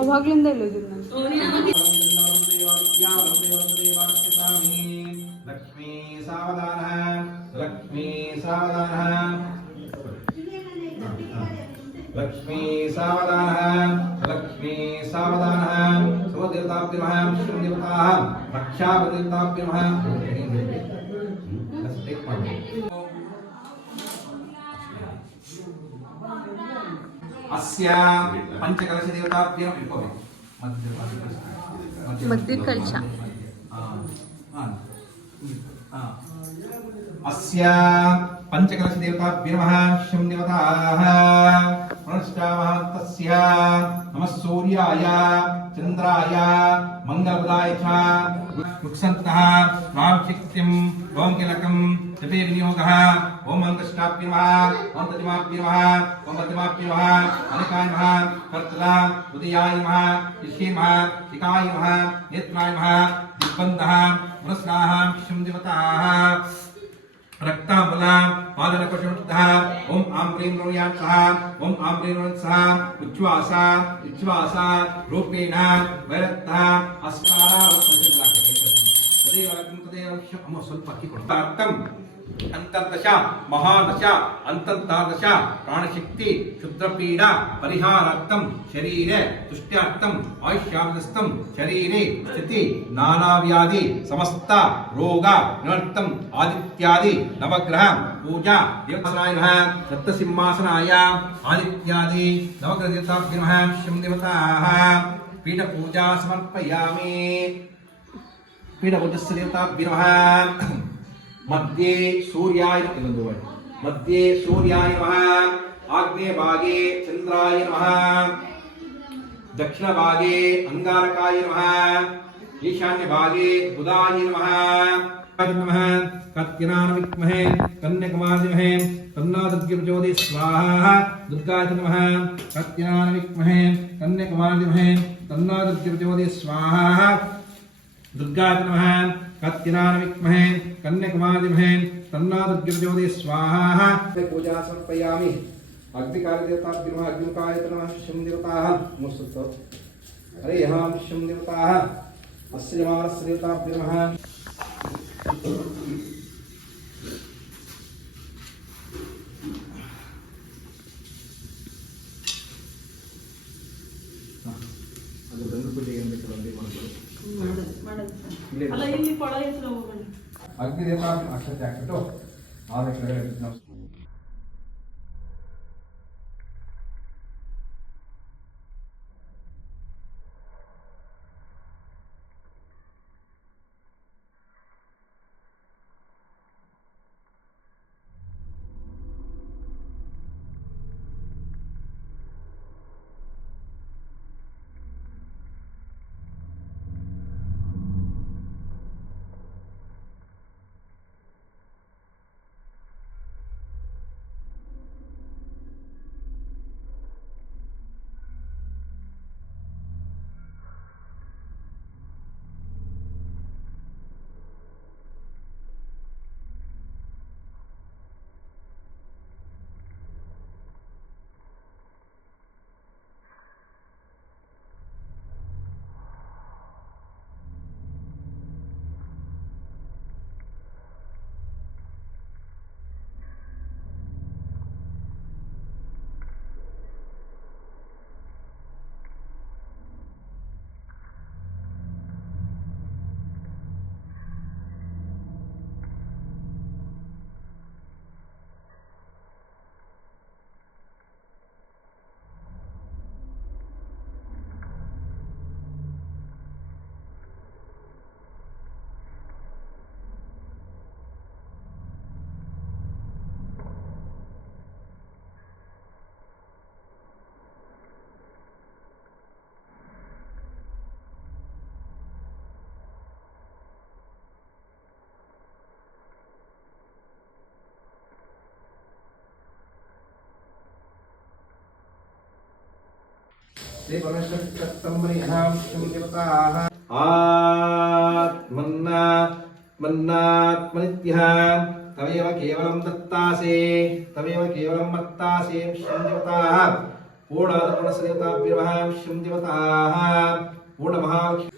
ಅವಾಗ್ಲಿಂದ ಇಲ್ಲ लक्ष्मी सावधान लक्ष्मी सावधान लक्ष्मी सावधान लक्ष्मी सावधान सर्वदेवताभ्यः देवताः रक्षादेवताभ्यः अस्य पंचकलश देवताभ्यः मध्य कलश अस्य पंचकलश देवताभ्यः शं देवताः पुनश्चामः तस्य नमः सूर्याय चंद्राय मंगलप्रदाय च वृक्षन्तः मां शक्तिं ओम किलकं जपे विनियोगः ओम अंकष्टाभ्यः ओम प्रतिमाभ्यः ओम प्रतिमाभ्यः अनिकाय नमः कर्तला उदयाय नमः ऋषि नमः शिखाय नमः नेत्राय नमः दिग्बन्धः पुनस्नाः शं देवताः रक्ताबला पादनकोशमुक्तः ओम आं प्रीं रोयात्सः ओम आं प्रीं रोयात्सः उच्छ्वासा उच्छ्वासा रूपेण वैरत्तः अस्कारा तदेव अम्म ಸ್ವಲ್ಪ ಅಕ್ಕಿ ಕೊಡು ಅರ್ಥಂ ಅಂತರ್ದಶ ಮಹಾದಶ ಅಂತರ್ದಾದಶ ಪ್ರಾಣಶಕ್ತಿ ಕ್ಷುದ್ರಪೀಡ ಪರಿಹಾರಾರ್ಥಂ ಶರೀರೆ ತುಷ್ಟ್ಯಾರ್ಥಂ ಆಯುಷ್ಯಾವಸ್ಥಂ ಶರೀರೆ ಸ್ಥಿತಿ ನಾನಾವ್ಯಾಧಿ ಸಮಸ್ತ ರೋಗ ನಿವರ್ತಂ ಆದಿತ್ಯಾದಿ ನವಗ್ರಹ पूजा देवताय नमः दत्तसिंहासनाय आदित्यादि नवग्रह देवताभ्यो नमः शं देवताः पीठ पूजा समर्पयामि पीठ पूजस्य देवताभ्यो नमः मध्ये सूर्याय मध्ये सूर्याय नमः आग्नेय भागे चंद्राय नमः दक्षिण भागे अंगारकाय नमः ईशान्य भागे बुधाय नमः नमः कत्यान विद्महे कन्याकुमारी तन्नादुर्गे प्रचोदयात् स्वाहा दुर्गाय नमः कत्यान विद्महे कन्याकुमारी तन्नादुर्गे प्रचोदयात् स्वाहा दुर्गाय नमः कत्यान विद्महे कन्याकुमारी तन्नादुर्गे प्रचोदयात् स्वाहा पूजा समर्पयामि अग्निकार्यदेवताभ्यो नमः अग्निकाय नमः शं देवताः नमस्तु हरे हम शं देवताः अस्य नमः देवताभ्यो नमः ಅದು ಗಂಡು ಪೂಜೆಗೆ ಏನು ಬೇಕು ಬಂದು ಮಾಡೋದು ಅಲ್ಲ ಇಲ್ಲಿ ಕೊಳ ಹೆಸರು ಹೋಗೋಣ ಅಗ್ನಿ ದೇವತಾ ಅಕ್ಷತೆ ಹಾಕಿಬಿಟ್ಟು ಆದಷ್ಟು ನಾವು आत्मन्नात्मनित्यः तवेव केवलं दत्तासे तवेव केवलं मत्तासे शंदेवताः पूर्णादपूर्णसदेवताभ्यो नमः शंदेवताः पूर्णमहालक्ष्मी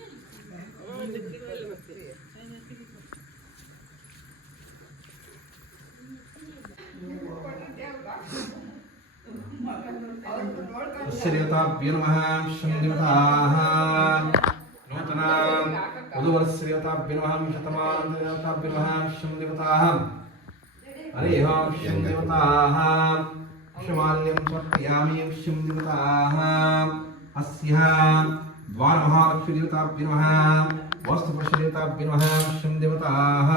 देवताभ्यो नमः शंदेवताः नूतना उदुवर्षदेवताभ्यो नमः शतमानदेवताभ्यो नमः शंदेवताः हरिः ओं शंदेवताः पुष्पमाल्यं समर्पयामि शंदेवताः अस्याः द्वारमहालक्ष्मीदेवताभ्यो नमः वास्तुपुरुषदेवताभ्यो नमः शंदेवताः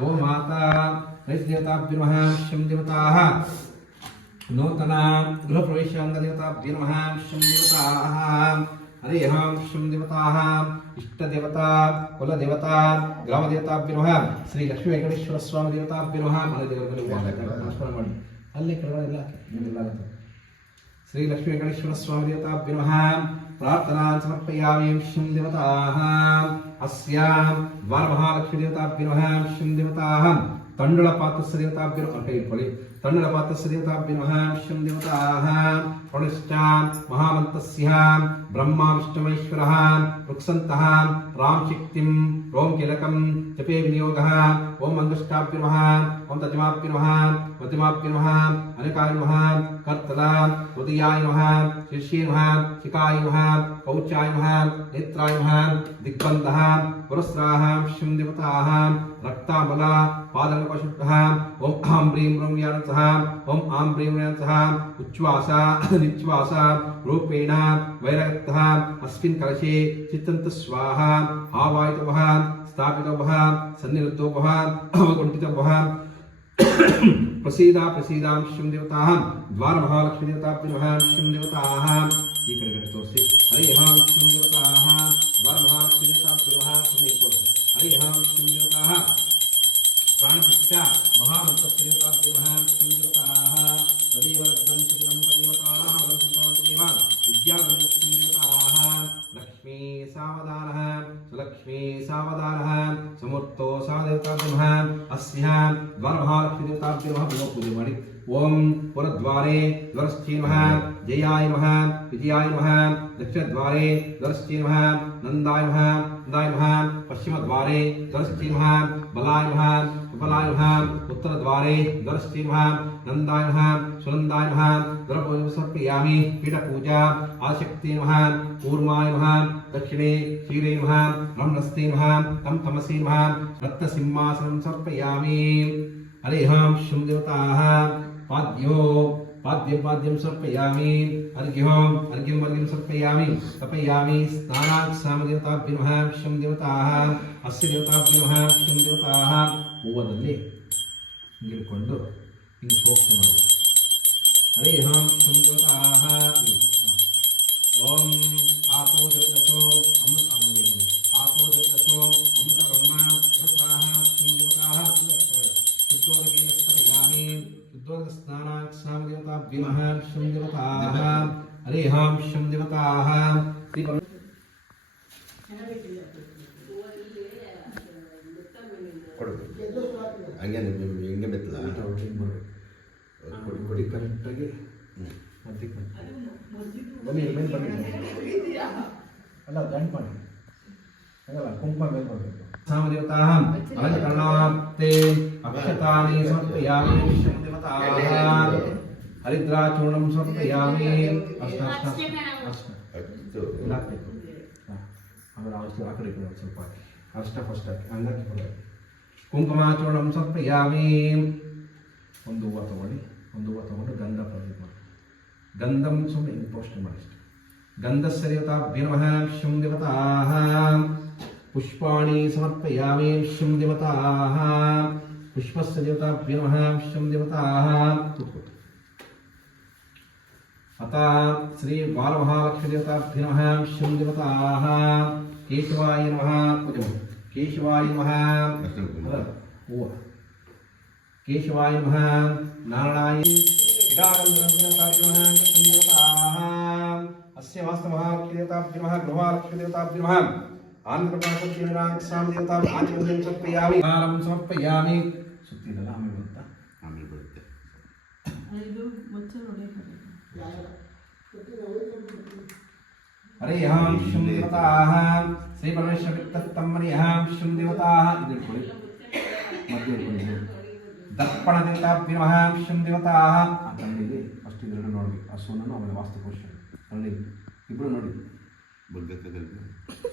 गोमाता नैदेवताभ्यो नमः शंदेवताः नूतना गृहप्रवेशाङ्गदेवताभ्यो नमः शंदेवताः हरिः ओं शंदेवताः इष्टदेवता कुलदेवता ग्रामदेवताभ्यो नमः श्री लक्ष्मी वेंकटेश्वर स्वामी देवताभ्यो नमः नमस्कार ಮಾಡಿ ಅಲ್ಲಿ ಕೆಳಗಡೆ ಇಲ್ಲ श्री लक्ष्मी वेंकटेश्वर स्वामी देवताभ्यो नमः प्रार्थनां समर्पयामि शंदेवताः अस्यां द्वारमहालक्ष्मी देवताभ्यो नमः शंदेवताः तण्डुलपात्रस्य देवताभ्यो नमः तण्डुलपात्रस्य देवताभ्यो नमः शंदेवताः प्रणिष्ठां महामन्त्रस्य ब्रह्मा विष्णुमहेश्वरः रुक्सन्तः रामशक्तिं रोम कीलकं जपे विनियोगः ओम अंगुष्ठाभ्यो नमः ओम तजमाभ्यो नमः मध्यमाभ्यो नमः अनकाय नमः कर्तला उदयाय नमः शीर्षे नमः शिखाय नमः कौचाय नमः नेत्राय नमः दिग्बन्धः पुरस्राः शंदेवताः रक्तामला पादनकशुद्धः ओम आं ब्रीं ब्रूं यानसः ओम आं ब्रीं यानसः उच्छ्वास निश्वास रूपेण वैरक्तः अस्मिन् कलशे चित्तन्त स्वाहा आवाहितो भव स्थापितो भव सन्निरुद्धो भव अवकुण्ठितो भव प्रसीदा प्रसीदां शंदेवताः द्वारमहालक्ष्मी देवताभ्यो नमः शंदेवताः ಈ ಕಡೆ ತೋರಿಸಿ ಹರಿಃ ಓಂ ಶಂದೇವತಾः द्वारमहालक्ष्मी देवताभ्यो नमः ತೋರಿಸಿ हरिः ओं शंदेवताः प्राणप्रतिष्ठ महामन्त्रस्य देवताभ्यो नमः शंदेवताः तदेव लग्नं सुदिनं तदेव ताराः वदन्ति विद्यागणलक्ष्मी देवताः लक्ष्मी सावधानः सुलक्ष्मी सावधानः समूर्तो सावदेवताभ्यो नमः अस्यां द्वारमहालक्ष्मी देवताभ्यो नमः पूजे ಮಾಡಿ ओम पुरद्वारे द्वारस्थी नमः जयाय नमः विजयाय नमः दक्षिणद्वारे द्वारस्थी नमः नन्दाय नमः नन्दाय नमः पश्चिमद्वारे द्वारस्थी नमः बलाय नमः बलाय नमः उत्तरद्वारे द्वारस्थी नमः नन्दाय नमः सुनन्दाय नमः द्वारपूजं समर्पयामि पीठपूजा आशक्ति नमः कूर्माय नमः दक्षिणे क्षीरे नमः ब्रह्मणस्ते नमः तं तमसे नमः रत्नसिंहासनं समर्पयामि हरिः ओं शंदेवताः पाद्यं समर्पयामि अर्घ्यं समर्पयामि तपयामि स्नानाक्षामदेवताभ्यो नमः शंदेवताः अस्य देवताभ्यो नमः शंदेवताः ಹೂವದಲ್ಲಿ ಹಿಡಿಕೊಂಡು ಹಿಂಗೆ ಪ್ರೋಕ್ಷಣೆ ಮಾಡಬೇಕು ಹರಿಃ ಓಂ ಶಂದೇವತಾः ಓಂ ಆಪೋ ಜಗದಸೋ ಅಮೃತ ಆಪೋ ಜಗದಸೋ ಅಮೃತ ಬ್ರಹ್ಮ ಪ್ರಸಾಹ ಶಂದೇವತಾः शुद्धोदकेन स्तपयामि शुद्धोदकस्नानाक्षामदेवताभ्यो नमः शंदेवताः हरिः ओं शंदेवताः ಹಂಗೆ ಹೆಂಗೆ ಬೆತ್ತಲ ಕೊಡಿ ಕರೆಕ್ಟಾಗಿ ಬನ್ನಿ ಮೇಲೆ ಬನ್ನಿ ಅಲ್ಲ ಜಾಯಿಂಟ್ ಮಾಡಿ ಹಾಗಲ್ಲ ಕುಂಕುಮ ಮೇಲೆ ಬರಬೇಕು सामदेवताः अलङ्करणार्थे अक्षतानि समर्पयामि शंदेवताः हरिद्राचूर्णं समर्पयामि अष्ट ಆಮೇಲೆ ಅವಶ್ಯ ಆ ಕಡೆ ಸ್ವಲ್ಪ ಅಷ್ಟ ಫಸ್ಟ್ ಅಂಗಕ್ಕೆ ಕೊಡಬೇಕು ಕುಂಕುಮಾಚೂರ್ಣಂ ಸಮರ್ಪಯಾಮಿ ಒಂದು ಹೂವು ತಗೊಂಡು ಗಂಧ ಪ್ರದೀಪ ಮಾಡಿ ಗಂಧಂ ಸುಮ್ಮನೆ ಪೋಷಣೆ ಮಾಡಿ ಗಂಧಸ್ಯ ದೇವತಾಭ್ಯೋ ನಮಃ ಶಂದೇವತಾः पुष्पाणि समर्पयामि शंदेवताः पुष्पस्य देवताभ्यो नमः शंदेवताः अतः श्री बालमहालक्ष्मी देवताभ्यो नमः शंदेवताः केशवाय नमः केशवाय नमः केशवाय नमः नारायण अस्य वास्तवमहालक्ष्मी देवताभ्यो नमः गृहलक्ष्मी देवताभ्यो नमः आनंदप्रकाशं समर्पयामि ಸುತ್ತಿದಲ್ಲ ಆಮೇಲೆ ಬರುತ್ತಾ? ಆಮೇಲೆ ಬರುತ್ತೆ. ಇದು ಮುಚ್ಚೆ ಹೊಡೆಯಬೇಕು. ಹರಿಹಾಂ ಶುಂ ದೇವತಾಃ ಶ್ರೀ ಪರಮೇಶ್ವರ ವಿತ್ತಸ್ತಂಭರಿಹಾಂ ಶುಂ ದೇವತಾಃ ಇದು ಇಟ್ಕೊಳ್ಳಿ. ಮಧ್ಯ ಇಟ್ಕೊಳ್ಳಿ. ದರ್ಪಣ ದೇವತಾಭ್ಯ ನಮಃ ಶುಂ ದೇವತಾಃ. ಆ ಕಣ್ಣಿಗೆ ಫಸ್ಟ್ ಇದೆರಡು ನೋಡಬೇಕು. ಹಸುವನ್ನು ಆಮೇಲೆ ವಾಸ್ತುಕೋಶ ಕಣ್ಣಿ ಇಬ್ಬರು ನೋಡಿ. ಬಗ್ಗಕ್ಕಗಲ್ವ?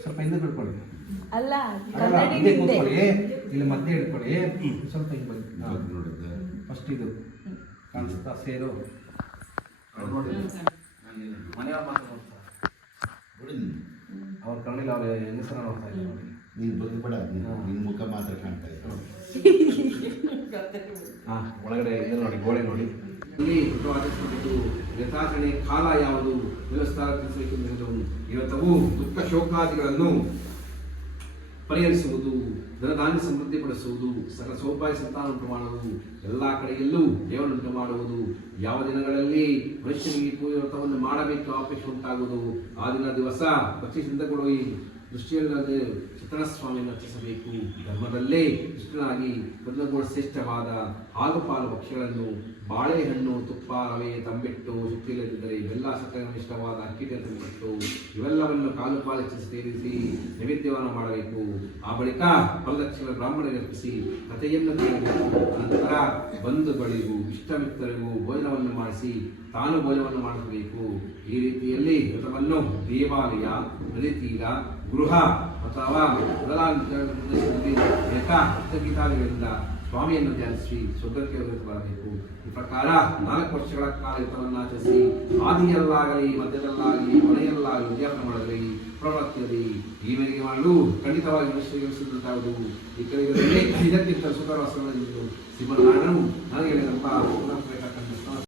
ಸ್ವಲ್ಪ ಹಿಂದೆ ಬಿಡ್ಕೊಳ್ಳಿ. ಅಲ್ಲ ಅಲ್ಲ, ಹಿಂದೆ ಕೂತ್ಕೊಳ್ಳಿ. ಇಲ್ಲಿ ಮಧ್ಯೆ ಇಟ್ಕೊಳ್ಳಿ. ಸ್ವಲ್ಪ ಹಿಂಗೆ ಬನ್ನಿ. ಬಗ್ಗ ನೋಡಿದ್ದೆ. ಫಸ್ಟ್ ಇದು ಕಾಣಿಸ್ತಾ ಸೇರು ನೋಡಿ. ಮನೆಯವ್ರ ಮಾತ್ರ ನೋಡ್ತಾರೆ. ಅವ್ರ ಕಣ್ಣಿಲ್ಲ, ಅವ್ರ ಹೆಂಗಸರ ನೋಡ್ತಾ ಇಲ್ಲ ನೋಡಿ. ನೀನು ಬಗ್ಗಬೇಡ, ನಿನ್ನ ಮುಖ ಮಾತ್ರ ಕಾಣ್ತಾ ಇದೆ. ಹಾಂ, ಒಳಗಡೆ ಇದು ನೋಡಿ, ಗೋಡೆ ನೋಡಿ. ಇಲ್ಲಿ ಆಚರಿಸಬೇಕು ಯಥಾಚರಣೆ ಕಾಲ ಯಾವುದು ವ್ಯವಸ್ಥೆ ತಿಳಿಸಬೇಕೆಂದು ಇವತ್ತವು ದುಃಖ ಶೋಕಾದಿಗಳನ್ನು ಪರಿಹರಿಸುವುದು, ಧನಧಾನ್ಯ ಸಮೃದ್ಧಿಪಡಿಸುವುದು, ಸಕಲ ಸೌಭಾಗ್ಯ ಸಂತಾನ ಉಂಟು ಮಾಡುವುದು, ಎಲ್ಲ ಕಡೆಯಲ್ಲೂ ದೇವರನ್ನುಂಟು ಮಾಡುವುದು, ಯಾವ ದಿನಗಳಲ್ಲಿ ಮನುಷ್ಯನಿಗೆ ಪೂಜೆ ವ್ರತವನ್ನು ಮಾಡಬೇಕು ಅಪೇಕ್ಷೆ ಉಂಟಾಗುವುದು ಆ ದಿವಸ ಪಕ್ಷಿ ಚಿಂತಗಳು ಈ ದೃಷ್ಟಿಯಲ್ಲದೆ ಚಿತ್ರಣಸ್ವಾಮಿಯನ್ನು ಅರ್ಚಿಸಬೇಕು. ಧರ್ಮದಲ್ಲೇ ಕೃಷ್ಣನಾಗಿ ಬದಲಗೋಳ ಶ್ರೇಷ್ಠವಾದ ಹಾಲು ಪಾಲು ಭಕ್ಷ್ಯಗಳನ್ನು ಬಾಳೆಹಣ್ಣು, ತುಪ್ಪ, ರವೆ, ತಂಬಿಟ್ಟು, ಶಕ್ತಿಯಿಲ್ಲದಿದ್ದರೆ ಇವೆಲ್ಲ ಸತ್ಯನಿಷ್ಠವಾದ ಅಕ್ಕಿಗೆ ತಂಬಿಟ್ಟು ಇವೆಲ್ಲವನ್ನು ಕಾಲು ಪಾಲು ಹೆಚ್ಚಿಸಿ ಸೇರಿಸಿ ನೈವೇದ್ಯವನ್ನು ಮಾಡಬೇಕು. ಆ ಬಳಿಕ ಫಲದಕ್ಷಿಣ ಬ್ರಾಹ್ಮಣರಿಗೆ ಅರ್ಪಿಸಿ ಕಥೆಯನ್ನು ಕೇಳಬೇಕು. ಅನಂತರ ಬಂಧುಗಳಿಗೂ ಇಷ್ಟಮಿತ್ರರಿಗೂ ಭೋಜನವನ್ನು ಮಾಡಿಸಿ ತಾನು ಭೋಜನವನ್ನು ಮಾಡಿಸಬೇಕು. ಈ ರೀತಿಯಲ್ಲಿ ವ್ರತವನ್ನು ದೇವಾಲಯ, ನದಿ ತೀರ, ಗೃಹ ಅಥವಾ ಮೊದಲಾದ ಗೀತಾದಿಗಳಿಂದ ಸ್ವಾಮಿಯನ್ನು ಧ್ಯಾನಿಸಿ ಸ್ವರ್ಗಕ್ಕೆ ಬರಬೇಕು. ಈ ಪ್ರಕಾರ 4 ವರ್ಷಗಳ ಕಾಲ ವ್ರತವನ್ನು ಆಚರಿಸಿ ಆದಿಯಲ್ಲಾಗಲಿ, ಮಧ್ಯದಲ್ಲಾಗಲಿ, ಕೊನೆಯಲ್ಲಾಗಲಿ ಉದ್ಯಾಪನ ಮಾಡಲಿ, ಪ್ರವೃತ್ತಿಯಲ್ಲಿ ಈ ಮೇರೆಗೆ ಮಾಡಲು ಖಂಡಿತವಾಗಿ ಶ್ರೀಗಳಿಸುವಂತಾಗುವುದು. ಈ ಕಡೆಗಳಲ್ಲಿ ಇದಕ್ಕಿಂತ ಸುಖವಾಸಗಳನ್ನು ಶ್ರೀಮನ್ನಾರಾಯಣನು ನನಗೆ